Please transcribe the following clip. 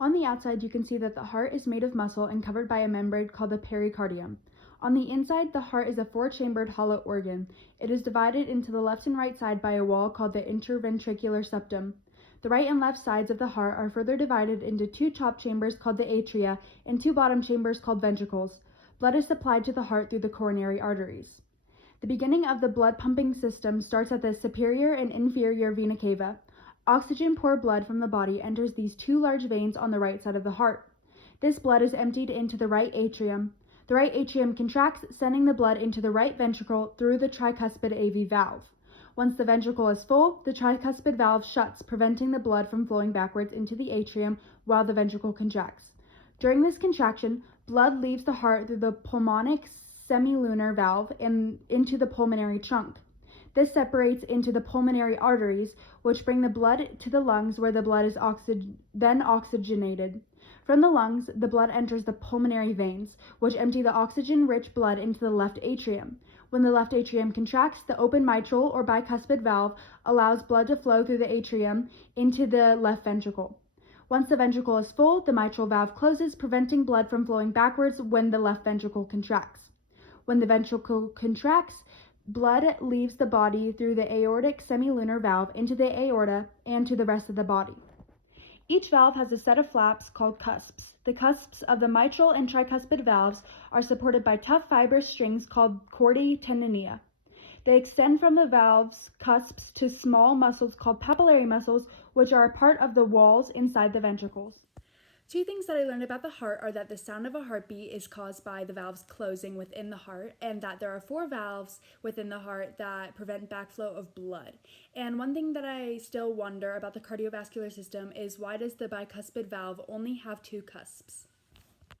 On the outside, you can see that the heart is made of muscle and covered by a membrane called the pericardium. On the inside, the heart is a four-chambered hollow organ. It is divided into the left and right side by a wall called the interventricular septum. The right and left sides of the heart are further divided into two top chambers called the atria and two bottom chambers called ventricles. Blood is supplied to the heart through the coronary arteries. The beginning of the blood pumping system starts at the superior and inferior vena cava. Oxygen-poor blood from the body enters these two large veins on the right side of the heart. This blood is emptied into the right atrium. The right atrium contracts, sending the blood into the right ventricle through the tricuspid AV valve. Once the ventricle is full, the tricuspid valve shuts, preventing the blood from flowing backwards into the atrium while the ventricle contracts. During this contraction, blood leaves the heart through the pulmonic semilunar valve and into the pulmonary trunk. This separates into the pulmonary arteries, which bring the blood to the lungs where the blood is then oxygenated. From the lungs, the blood enters the pulmonary veins, which empty the oxygen-rich blood into the left atrium. When the left atrium contracts, the open mitral or bicuspid valve allows blood to flow through the atrium into the left ventricle. Once the ventricle is full, the mitral valve closes, preventing blood from flowing backwards when the left ventricle contracts. When the ventricle contracts, blood leaves the body through the aortic semilunar valve into the aorta and to the rest of the body. Each valve has a set of flaps called cusps. The cusps of the mitral and tricuspid valves are supported by tough fibrous strings called chordae tendineae. They extend from the valve's cusps to small muscles called papillary muscles, which are a part of the walls inside the ventricles. Two things that I learned about the heart are that the sound of a heartbeat is caused by the valves closing within the heart, and that there are four valves within the heart that prevent backflow of blood. And one thing that I still wonder about the cardiovascular system is, why does the bicuspid valve only have two cusps?